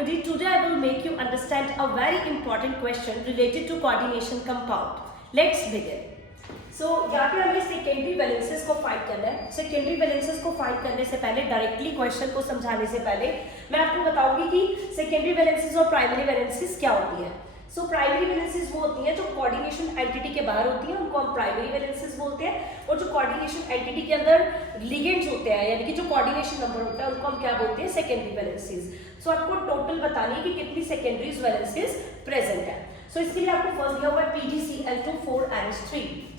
everybody. Today I will make you understand a very important question related to coordination compound. Let's begin. So यहाँ पे हमें secondary valences को find करना है. Secondary valences को find करने से पहले, डायरेक्टली क्वेश्चन को समझाने से पहले मैं आपको बताऊंगी कि सेकेंडरी वैलेंसेस और प्राइमरी वैलेंसेस क्या होती है. सो प्राइमरी वैलेंसेस वो होती हैं जो कोऑर्डिनेशन एंटिटी के बाहर होती हैं, उनको हम प्राइमरी वैलेंसेस बोलते हैं. और जो कोऑर्डिनेशन एंटिटी के अंदर लिगेंड्स होते हैं, यानी कि जो कोऑर्डिनेशन नंबर होता है, उनको हम क्या बोलते हैं, सेकेंडरी वैलेंसेस. सो आपको टोटल बतानी है कि कितनी सेकेंडरी वैलेंसेस प्रेजेंट है. सो इसके लिए आपको फर्स्ट दिया हुआ है PgCl2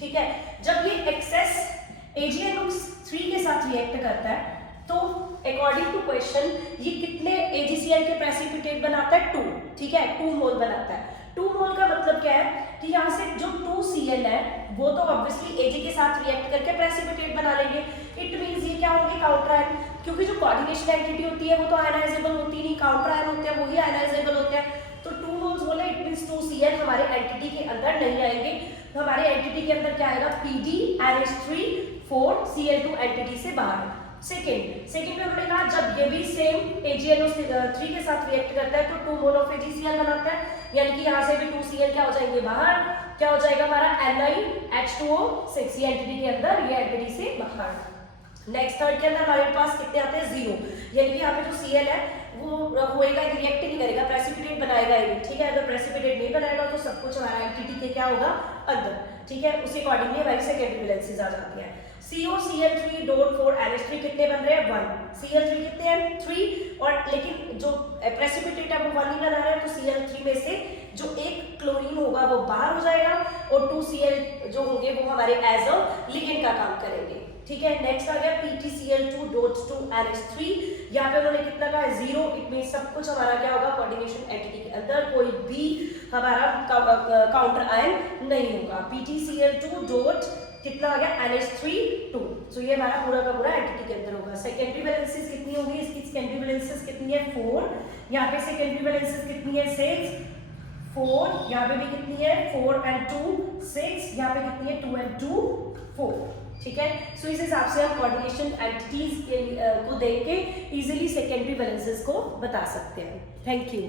ठीक है. जब ये एक्सेस AgNO3 के साथ रिएक्ट करता है तो अकॉर्डिंग टू क्वेश्चन ये कितने AgCl के प्रेसिपिटेट बनाता है? 2. ठीक है, 2 मोल बनाता है. 2 मोल का मतलब क्या है कि यहाँ से जो 2Cl है वो तो ऑब्वियसली Ag के साथ रिएक्ट करके प्रेसिपिटेट बना लेंगे. इट मींस ये क्या होंगे, काउंटर आयन, क्योंकि जो कोऑर्डिनेशन एंटिटी होती है वो तो आयनाइजेबल होती नहीं, काउंटर आयन होते हैं वही आयनाइजेबल होते हैं. तो 2 मोल्स बोले, इट मींस 2Cl हमारे एंटिटी के अंदर नहीं आएंगे. तो हमारे एंटिटी के अंदर क्या आएगा, PdNH3 4Cl2 एंटिटी से बाहर. सेकेंड में हमने कहा जब ये भी सेम AgNO3 के साथ रिएक्ट करता है तो 2 मोल ऑफ AgCl बनाता है, यानी कि यहाँ से भी 2Cl क्या हो जाएंगे बाहर, क्या हो जाएगा हमारा NiH2O6, ये एंटिटी के अंदर, ये एंटिटी से बाहर. नेक्स्ट थर्ड के अंदर हमारे पास कितने आते हैं, 0, यानी कि यहाँ पे जो Cl है वो होएगा, रिएक्ट नहीं करेगा, प्रेसिपिटेट बनाएगा ही. ठीक है, अगर प्रेसिपिटेट नहीं बनाएगा तो सब कुछ हमारा एंटिटी के क्या होगा, अंदर. ठीक है, उसी अकॉर्डिंगली हमारी सेकेंडरी वैलेंसेस आ जाती है. COCl3.4NH3 कितने बन रहे हैं, 1. Cl3 कितने हैं, 3. और लेकिन जो प्रेसिपिटेट है वो 1 ही बना रहा है, तो Cl3 में से जो एक क्लोरीन होगा वो बाहर हो जाएगा और 2Cl जो होंगे वो हमारे एज अ लिगेंड का काम करेंगे. ठीक है, नेक्स्ट आ गया PtCl2.2NH3. यहाँ पे उन्होंने कितना कहा, 0. इट मीन सब कुछ हमारा क्या होगा, कोऑर्डिनेशन एंटिटी के अंदर कोई भी हमारा काउंटर आयन नहीं होगा. PtCl2 कितना आ गया, NH3 2. सो ये हमारा पूरा का पूरा एंटिटी के अंदर होगा. सेकेंडरी वैलेंसेस कितनी होगी, इसकी सेकेंडरी वैलेंसेस कितनी है, 4. यहाँ पे सेकेंडरी वैलेंसेस कितनी है, 6, 4. यहाँ पे भी कितनी है, 4 and 2 6. यहाँ पे कितनी है, 2 and 2 4. ठीक है, सो इस हिसाब से हम कोऑर्डिनेशन एंटिटीज को देख के इजीली सेकेंडरी वैलेंसेस को बता सकते हैं. Thank you.